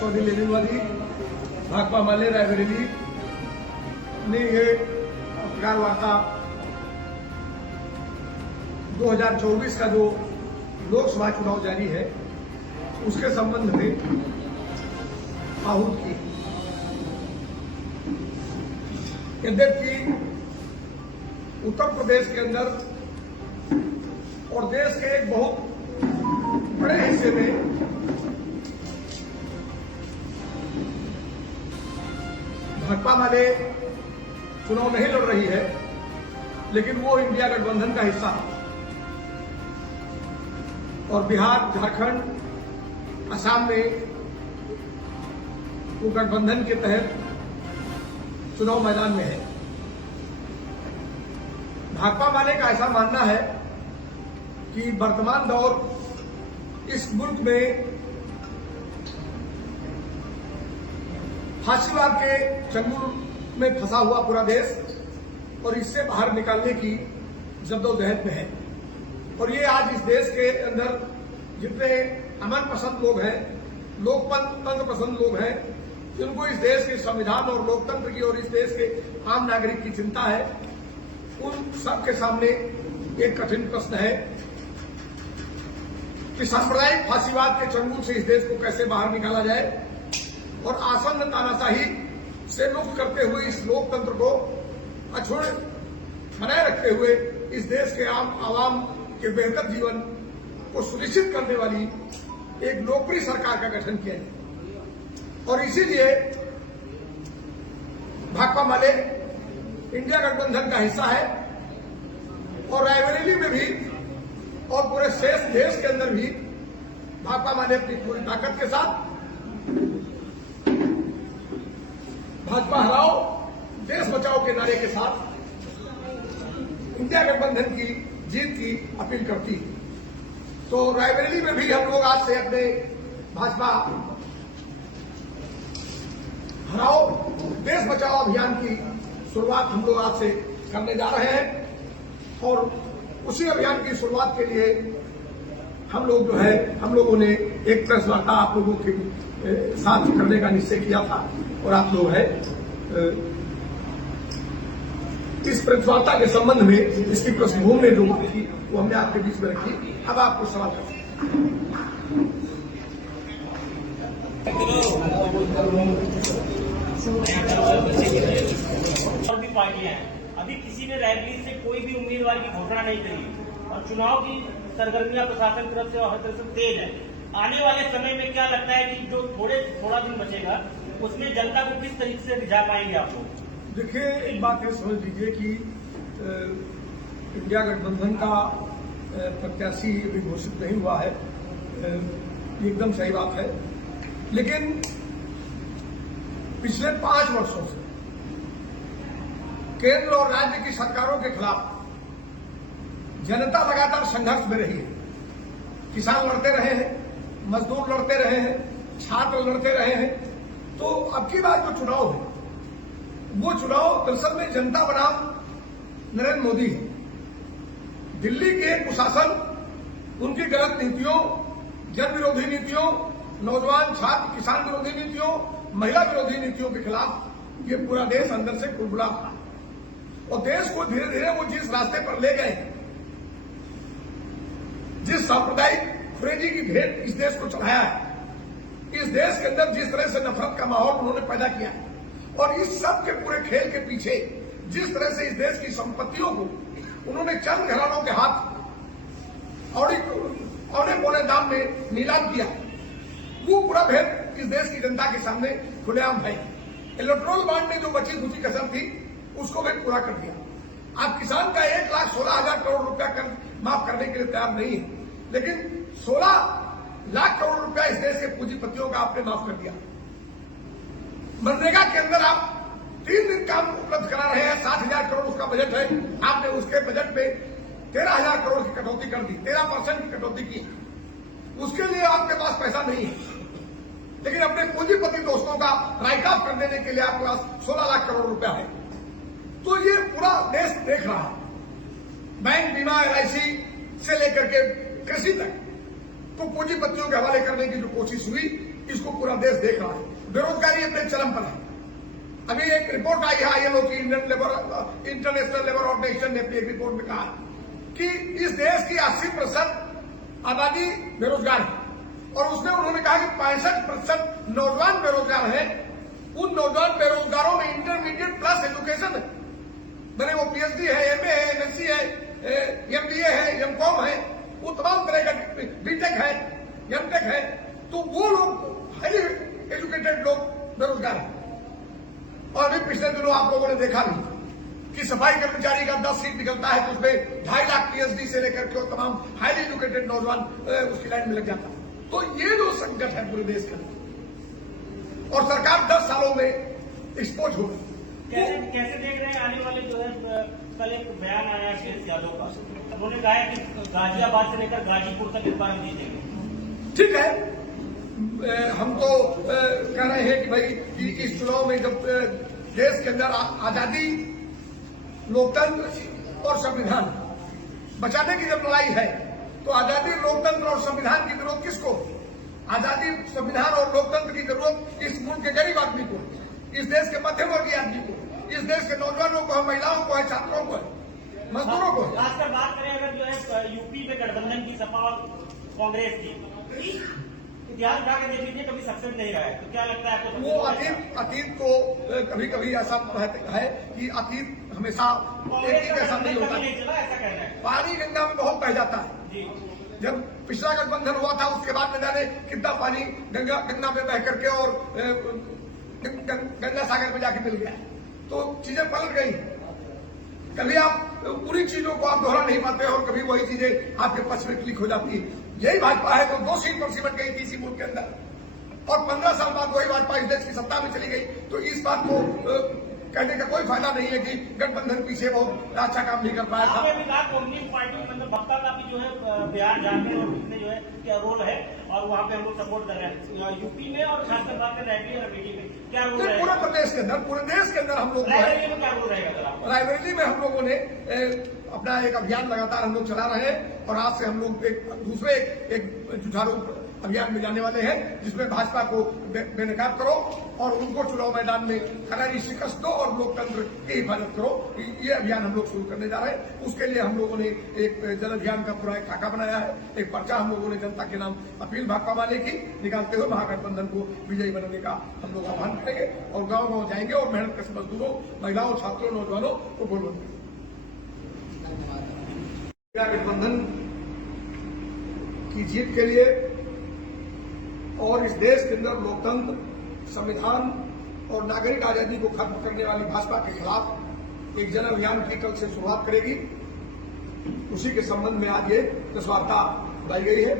राष्ट्रवादी लेनिनवादी भाकपा माले रायबरेली ने ये पत्रकार वार्ता 2024 का जो लोकसभा चुनाव जारी है उसके संबंध में आहूत की। यद्यपि उत्तर प्रदेश के अंदर और देश के एक बहुत बड़े हिस्से में भाकपा माले चुनाव नहीं लड़ रही है, लेकिन वो इंडिया गठबंधन का हिस्सा है और बिहार, झारखंड, असम में वो गठबंधन के तहत चुनाव मैदान में है। भाकपा माले का ऐसा मानना है कि वर्तमान दौर इस मुल्क में फांसीवाद के चंगुल में फंसा हुआ पूरा देश और इससे बाहर निकालने की जद्दोजहद में है। और ये आज इस देश के अंदर जितने अमन पसंद लोग हैं, लोकतंत्र पसंद लोग हैं, जिनको इस देश के संविधान और लोकतंत्र की और इस देश के आम नागरिक की चिंता है, उन सबके सामने एक कठिन प्रश्न है कि सांप्रदायिक फांसीवाद के चंगुल से इस देश को कैसे बाहर निकाला जाए और आसन्न तानाशाही से मुक्त करते हुए इस लोकतंत्र को अक्षुण्ण बनाए रखते हुए इस देश के आवाम के बेहतर जीवन को सुनिश्चित करने वाली एक लोकप्रिय सरकार का गठन किया जाए। और इसीलिए भाकपा माले इंडिया गठबंधन का हिस्सा है और रायबरेली में भी और पूरे शेष देश के अंदर भी भाकपा माले अपनी पूरी ताकत के साथ भाजपा हराओ, देश बचाओ के नारे के साथ इंडिया गठबंधन की जीत की अपील करती है। तो रायबरेली में भी हम लोग आज से अपने भाजपा हराओ, देश बचाओ अभियान की शुरुआत हम लोग आज से करने जा रहे हैं और उसी अभियान की शुरुआत के लिए हम लोगों ने एक प्रेस वार्ता आप लोगों के साथ करने का निश्चय किया था और आप लोग इस प्रेस वार्ता के संबंध में इसकी पृष्ठभूमि जो थी वो हमने आपके बीच में रखी। अब आप कुछ सवाल कर सकते और भी पार्टियां हैं, अभी किसी ने रायबरेली से कोई भी उम्मीदवार की घोषणा नहीं करी और चुनाव की सरगर्मियां प्रशासन की तरफ से और हर तरफ से तेज है। आने वाले समय में क्या लगता है कि जो थोड़ा दिन बचेगा उसमें जनता को किस तरीके से रिझा पाएंगे आप लोग? देखिए, एक बात है, समझ लीजिए कि इंडिया गठबंधन का प्रत्याशी अभी घोषित नहीं हुआ है, ये एकदम सही बात है। लेकिन पिछले 5 वर्षों से केंद्र और राज्य की सरकारों के खिलाफ जनता लगातार संघर्ष में रही है। किसान लड़ते रहे हैं, मजदूर लड़ते रहे हैं, छात्र लड़ते रहे हैं। तो अब की बार जो चुनाव है वो चुनाव दरअसल में जनता बनाम नरेंद्र मोदी है। दिल्ली के कुशासन, उनकी गलत नीतियों, जन विरोधी नीतियों, नौजवान छात्र किसान विरोधी नीतियों, महिला विरोधी नीतियों के खिलाफ ये पूरा देश अंदर से कुड़बुड़ा था और देश को धीरे धीरे वो जिस रास्ते पर ले गए, जिस सांप्रदायिक खुरेजी की भेंट इस देश को चढ़ाया है, इस देश के अंदर जिस तरह से नफरत का माहौल उन्होंने पैदा किया है और इस सब के पूरे खेल के पीछे जिस तरह से इस देश की संपत्तियों को उन्होंने चंद घरानों के हाथ औने पौने दाम में नीलाम किया, वो पूरा भेद इस देश की जनता के सामने खुलेआम है। इलेक्ट्रोल बॉन्ड ने जो बची खुची कसर थी उसको भी पूरा कर दिया। आप किसान का 1,16,000 करोड़ रुपया माफ करने के लिए तैयार नहीं है, लेकिन 16 लाख करोड़ रुपया इस देश के पूंजीपतियों का आपने माफ कर दिया। मनरेगा के अंदर आप 3 दिन काम उपलब्ध करा रहे हैं, 60,000 करोड़ उसका बजट है, आपने उसके बजट में 13,000 करोड़ की कटौती कर दी, 13% की कटौती की। उसके लिए आपके पास पैसा नहीं है, लेकिन अपने पूंजीपति दोस्तों का राइट ऑफ कर देने के लिए आपके पास 16 लाख करोड़ रुपया है। तो ये पूरा देश देख रहा है, बैंक, बीमा, LIC से लेकर के कृषि तक, तो पूंजीपतियों के हवाले करने की जो कोशिश हुई, इसको पूरा देश देख रहा है। बेरोजगारी अपने चरम पर है। अभी एक रिपोर्ट आई है ILO की, इंटरनेशनल लेबर ऑर्गेनाइजेशन ने अपनी एक रिपोर्ट में कहा कि इस देश की 80% आबादी बेरोजगार है, और उसमें उन्होंने कहा कि 65% नौजवान बेरोजगार हैं। उन नौजवान बेरोजगारों में इंटरमीडिएट प्लस एजुकेशन है, मैंने वो PhD है, MA है, MSc है, MBA है, MCOM है, वो तमाम तरह का BTech है, MTech है। तो वो लोग हाईली एजुकेटेड लोग बेरोजगार हैं। और अभी पिछले दिनों आप लोगों ने देखा भी कि सफाई कर्मचारी का 10 सीट निकलता है तो उसमें 2.5 लाख PhD से लेकर के तमाम हाईली एजुकेटेड नौजवान उसकी लाइन में लग जाता है। तो ये जो संकट है पूरे देश का, और सरकार 10 सालों में एक्सपोज हो गई। कैसे देख रहे हैं आने वाले जो है, कल एक बयान आया शेष यादव का, उन्होंने कहा है कि गाजियाबाद से लेकर गाजीपुर तक इस बार हम जीतेंगे। ठीक है, हम तो कह रहे हैं कि भाई कि इस चुनाव में जब देश के अंदर आजादी, लोकतंत्र और संविधान बचाने की जब लड़ाई है, तो आजादी, लोकतंत्र और संविधान की जरूरत किसको? आजादी, संविधान और लोकतंत्र की जरूरत इस मुल्क के गरीब आदमी को, इस देश के मध्यम वर्गीय आदमी को, इस देश के नौजवानों को है, महिलाओं को है, छात्रों को है, मजदूरों को है। खासकर बात करें अगर जो है यूपी में गठबंधन की, सपा और कांग्रेस की, इतिहास उठा के देख लीजिए, कभी सक्सेस नहीं रहा है। तो क्या लगता है आपको? वो अतीत को कभी कभी ऐसा है कि अतीत हमेशा एक ही जैसा नहीं होता। ऐसा कहना है। पानी गंगा में बहुत बह जाता है। जब पिछला गठबंधन हुआ था उसके बाद में जाने कितना पानी गंगा में बह करके और गंगा सागर में जाके मिल गया, तो चीजें पलट गई। कभी आप पूरी चीजों को आप दोहरा नहीं पाते और कभी वही चीजें आपके पक्ष में क्लिक हो जाती है। यही भाजपा है तो 2 सीट पर सिमट गई थी इसी मुल्क के अंदर, और 15 साल बाद वही भाजपा इस देश की सत्ता में चली गई। तो इस बात को कहने का कोई फायदा नहीं है कि गठबंधन पीछे बहुत अच्छा काम नहीं कर पाया था। आपने भी कहा कम्युनिस्ट पार्टी के अंदर बक्ता का भी जो है बिहार झारखंड और उसमें जो है क्या रोल है, और वहाँ पे हम लोग सपोर्ट कर रहे हैं यूपी में, और खासकर बात करें रायबरेली और अमेठी में क्या रोल है? पूरे प्रदेश के अंदर, पूरे देश के अंदर हम लोग रायबरेली में क्या रोल रहेगा? रायबरेली में हम लोगों ने अपना एक अभियान लगातार हम लोग चला रहे हैं, और आज से हम लोग दूसरे एक जुझारू अभियान में जाने वाले हैं, जिसमें भाजपा को बेनकाब करो और उनको चुनाव मैदान में करारी शिकस्त दो और लोकतंत्र की हिफाजत करो। ये अभियान हम लोग शुरू करने जा रहे हैं। उसके लिए हम लोगों ने एक जन अभियान का पूरा एक खाका बनाया है। एक पर्चा हम लोगों ने जनता के नाम अपील भाकपा माले की निकालते हुए महागठबंधन को विजयी बनाने का हम लोग आह्वान करेंगे, और गाँव गाँव जाएंगे और मेहनत कश मजदूरों, महिलाओं, छात्रों, नौजवानों को बोलबंद गठबंधन की जीत के लिए और इस देश के अंदर लोकतंत्र, संविधान और नागरिक आजादी को खत्म करने वाली भाजपा के खिलाफ एक जन अभियान की कल से शुरुआत करेगी। उसी के संबंध में आज ये प्रेस वार्ता बुलाई गई है।